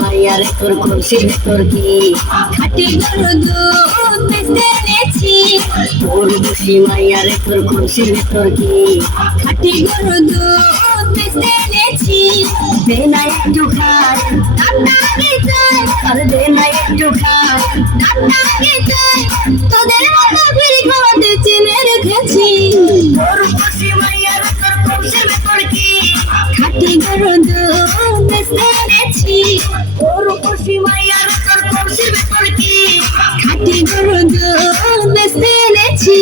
মাইয়ারে তোর খুশির ভেতর কি খাটি গরু দুধ বেচতে এনেছি। তোর খুশি মাইয়ারে তোর খুশির ভেতর কি খাটি গরু দুধ বেচতে এনেছি। দে না একটু খাই ডাক্তার আগে যাই, আরে দে না একটু খাই ডাক্তার আগে যাই। তোদের মতো ভিড় খাওয়াতে চিনে রেখেছি। তোর খুশি মাইয়ারে তোর খুশির ভেতর কি খাটি গরু দুধ বেচতে এনেছি। তোর খুশি মাইয়ার তোর খুশির ভেতর কি খাটি গরু দুধ বেচতে এনেছি।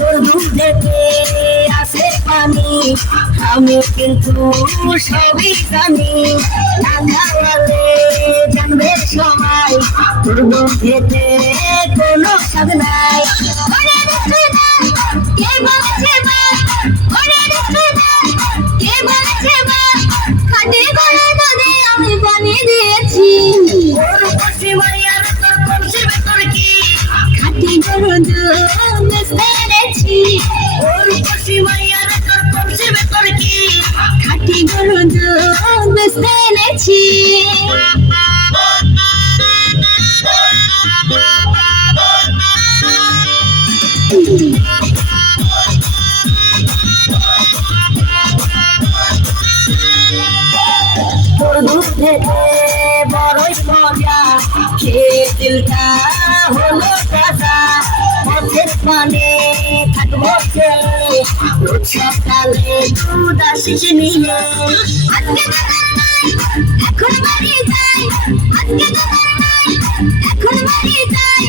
তোর দুধেতে আছে পানি, আমি কিন্তু সবই জানি। না খাওয়ালে জানবে সবাই তোর দুধেতে কোনো স্বাদ নাই। কে বলেছে মা, কে বলেছে মা খাটি গরু দুধে আমি পানি দিয়েছি। তোর খুশি মাইয়ার তোর খুশির ভেতর কি খাটি গরু দুধ বেচতে এনেছি। তোর খুশি মাইয়ার তোর খুশির ভেতর কি খাটি গরু দুধ বেচতে এনেছি। তোর দুধেতে বড়ই মজা, খেয়ে দিলটা হলো তাজা। পথের পানে থাকবো ছেলে, রোজ সকালে দুধ আসিস নিয়ে। আজকে দোকান নাই এখন বাড়ি যাই, আজকে দোকান নাই এখন বাড়ি যাই।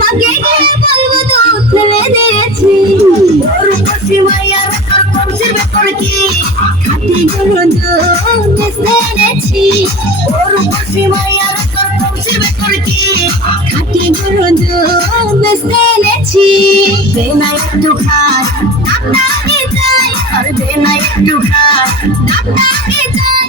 মাকে গিয়ে বলবো দুধ ফেলে দিয়েছি। তোর খুশি মাইয়ার তোর খুশির ভেতর কি খাটি গরু দুধ বেচতে এনেছি। তোর খুশি মাইয়ার তোর খুশির ভেতর কি খাটি গরু দুধ বেচতে এনেছি। দে না একটু খাই ডাক্তার আগে যাই, আর দে না একটু খাই ডাক্তার আগে যাই।